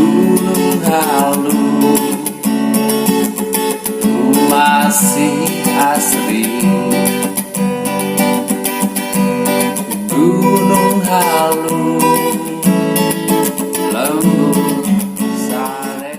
Gunung Halu masih asri. Gunung Halu lembut salera.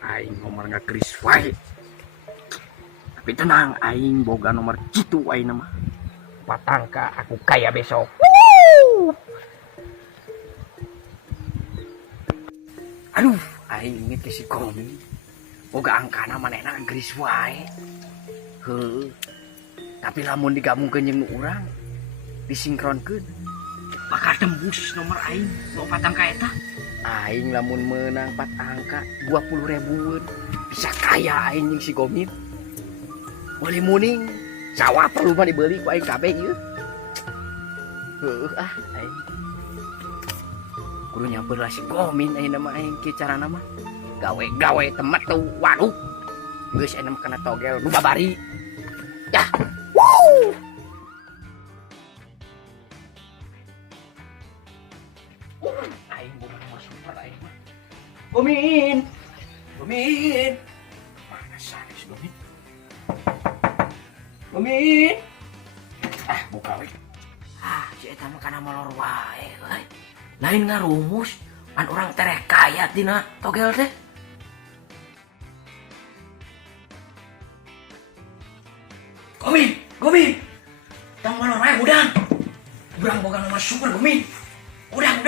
Aing nomor ngakris wae. Tapi tenang, aing boga nomor jitu wae nama. Patangka aku kaya besok. Aduh, aing inget ke si Komi. Boga angkana manehna ngakris wae. Heuh. Tapi lamun digabungkeun jeung urang, disinkronkeun, bakal tembus nomor aing 24 angka eta. Aing lamun menang 4 angka 20 ribuan bisa kaya aing jeung si Gomit. Boleh muning sawah perlu mah dibeli ku aing kabeh ieu. Heuh aing kudu nyampeun lah si Gomin ayeuna mah aing kieu carana mah. Gawe temet tuh waduh. Geus ayeuna mah kana togel nu babari. Yah. Woo! Aing bukan nomor super aing mah. Gomin. Mana sare si Gomin? Gomin. Buka we. Si eta mah kana molor wae, euy. Lain ngarumus, an urang tereh kaya tina togel teh. Gomin. Tong molor wae udang. Urang boga nomor super Gomin. Udang.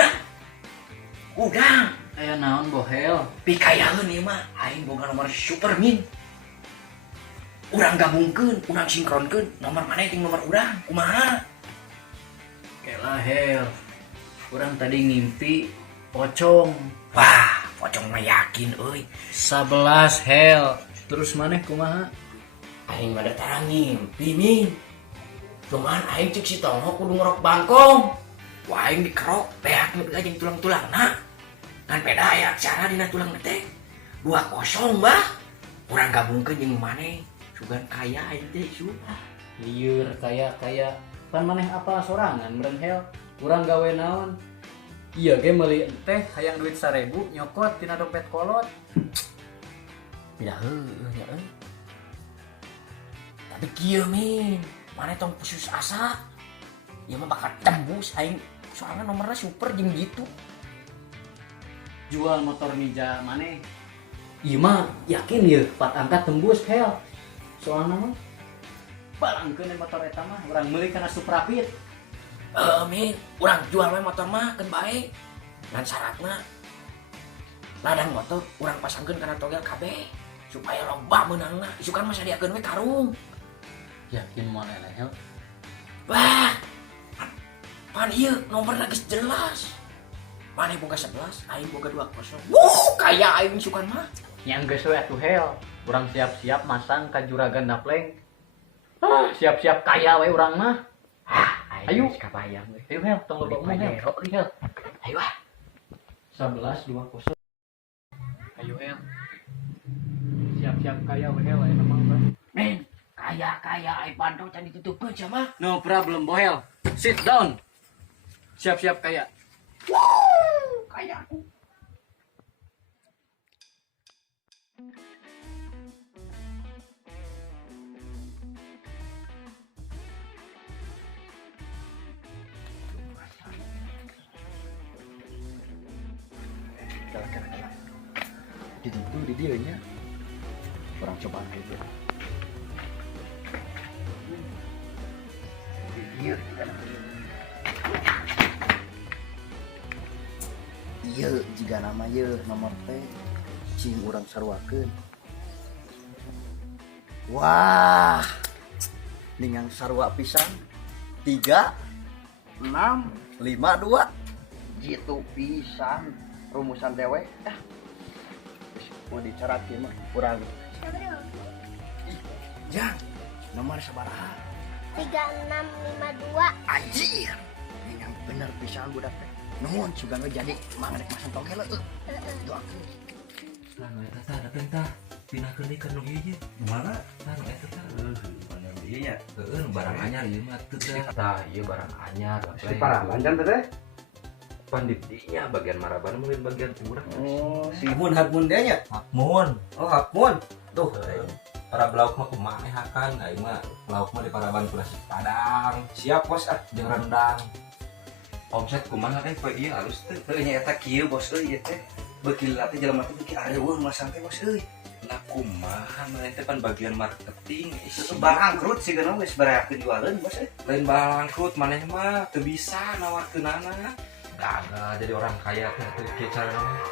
Aya naon bohel? Pikayaeun ieu mah aing boga nomor super min. Urang gabungkeun, urang sinkronkeun nomor maneh jeung nomor urang. Kumaha? Kelah hel. Urang tadi ngimpi pocong. Wah, pocong mah yakin euy. 11 hel. Terus maneh kumaha? Aing mah datang ngimpi min. Cuman aing cek si Tongo kudu ngerok bangkong. Wah aing dikerok, beak nepi jeung tulang-tulangna. Kan beda aya cara dina tulang teh. 20 bah. Urang gabungkeun jeung maneh. Sugan kaya aing teh su. Lieur kaya. Pan maneh apa sorangan meureun hel? Urang gawe naon? Iya ge meuli teh hayang duit 1000 nyokot tina dompet kolot. Tidak heuh. Tapi kieu min, maneh tong putus asa. Ieu mah bakal tembus aing. Soalnya nomornya super jeung gitu. Jual motor ninja maneh. Ieu mah yakin ieu 4 angka tembus hel. Soalna mah balangkeun motor eta mah urang meuli kana Suprapit. Min, urang jual we motor mah keun bae. Ngan syaratna ladang motor urang pasangkeun kana togel kabeh supaya lomba menangna isukan mah sadiakeun we karung. Yakin mau Hel? Wah, pan ieu nomorna geus jelas. Maneh boga 11, aing boga 20. Kaya aing sukan mah. Yang geus we atuh Hel. Urang siap-siap masang ka juragan dapleng. Siap-siap kaya we urang mah. Ayo kabayang we. Ayo Hel, tong loba umum Hel. Hel. Ayo ah. 11-20. Ayo Hel. Siap-siap kaya we Hel aya mah. Men, kaya ai pantau can ditutupkeun sia mah. No problem, Bohel. Sit down. Siap-siap kaya. Kaya aku. Di situ di dieunya. Orang cobaan aja. Iya, iya jika nama ieu nomor teh cing urang sarwakeun. Wah, ningang sarwa pisan 3 6 5 2 gitu pisan rumusan dewe dah. Mau dicarakeun mah urang. Jang, nomor sabaraha? 3652. Anjir, ini yang bener pisan budak teh. Nuhun juga ngejadi mangrek masang togel tuh. Itu aku. Lalu eta tah dateng tah pinahkeun deui keur nu ieu ye. Mana? Lalu eta tah bener ieu nya. Heueuh barang anyar ieu mah teu teh. Tah ieu barang anyar. Si paraban can teh. Pandit dinya bagian maraban meureun bagian urang. Oh, si mun hakmun dia nya. Hakmun. Oh, hakmun. Tuh. Para belauk mah kumaha hakan aing mah lauk mah di paraban ku nasi padang. Siap bos ah. Jeung rendang. Omset kumaha teh poe ieu halus teh. Teu nya eta kieu bos euy teh. Beuki latih jelema teh beuki areueuh masang teh bos euy. Nah kumaha mah teh pan bagian marketing. Itu bangkrut sih geus geus bereakeun jualan bos euy. Lain bangkrut maneh mah teu bisa nawarkeunana. Gagal jadi orang kaya teh teu kieu carana.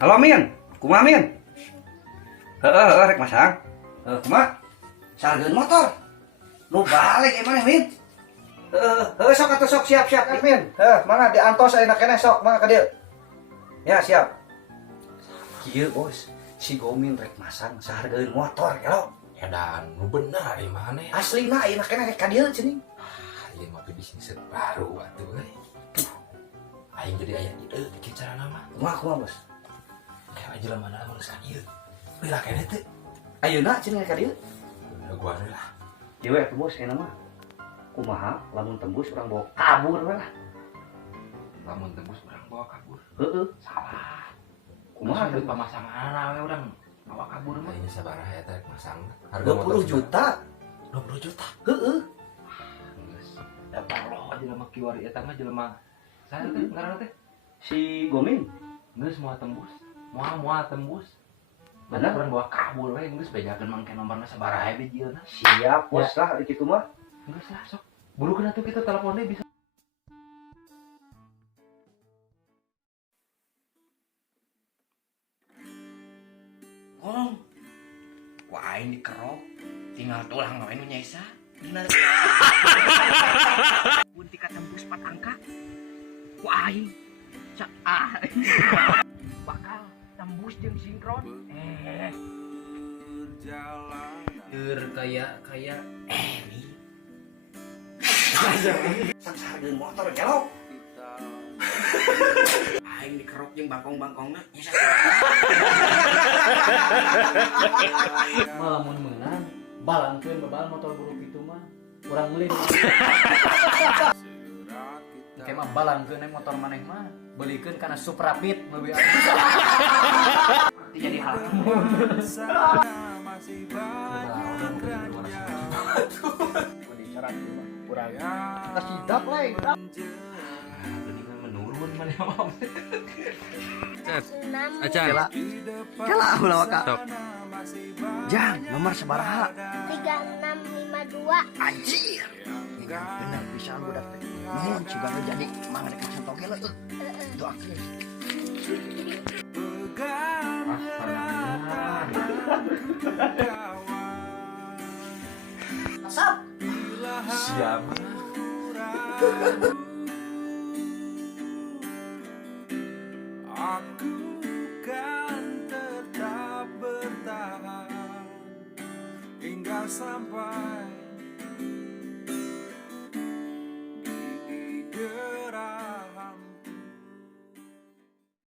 Halo Min, kumaha Min? Heeh, rek masang. Kumaha? Sargeun motor. Nu balik emang Min. Sok atuh sok siap-siap Min. Mangga diantos ayeuna keneh sok mangga ka dieu. Ya, siap. Kieu bos, si Gomin rek masang sargeun motor ya lo. Edan nu bener ieu mah aneh. Aslina ayeuna keneh rek ka dieu cenah. Ieu mah bisnis baru atuh euy. Aing jadi aya ide kieu carana mah. Kumaha bos? Kayak jelema mana mah geus ieu. Bila keneh teh. Ayeuna cenah ka dieu. Udah gua lah. Ieu we bos ayeuna mah. Kumaha lamun tembus urang bawa kabur we lah. Lamun tembus urang bawa kabur. Heeh. Salah. Kumaha duit pamasangan we urang bawa kabur mah. Ieu sabaraha eta rek masang. 20 juta. 20 juta. Heeh. Geus. Da parlo jelema kiwari eta mah jelema saya teh ngaranna teh. Si Gomin. Geus moal tembus. Moal tembus. Bener? Urang bawa kabur we geus bejakeun mangke nomorna sabaraha we jieuna. Siap bos lah di kitu mah. Geus lah sok. Bulukeun atuh kita telepon deui bisa. Oh. Ku aing dikerok. Tinggal tulang we nu nyaisa. Bener. Pun tika tembus 4 angka. Ku aing bakal tembus jeung sinkron. Eur kaya Nih. Sargeun motor gelok. Aing dikerok jeung bangkong-bangkongna. malah mun meunang balangkeun bebal motor buruk itu mah urang meuli. Engke mah balangkeun motor maneh mah beulikeun kana Suprapit leuwih atuh. Jadi hal Urang. Kasidap lain. Tadi kan menurun mana om. Cet. enam Acan. Kela ulah waka. Sok. Jang, nomor sabaraha? 3652. Anjir. Bener bisa budak teh. Nuhun juga jadi mangga deket toge lah. Itu akhir. Siap. Aku kan tetap bertahan hingga sampai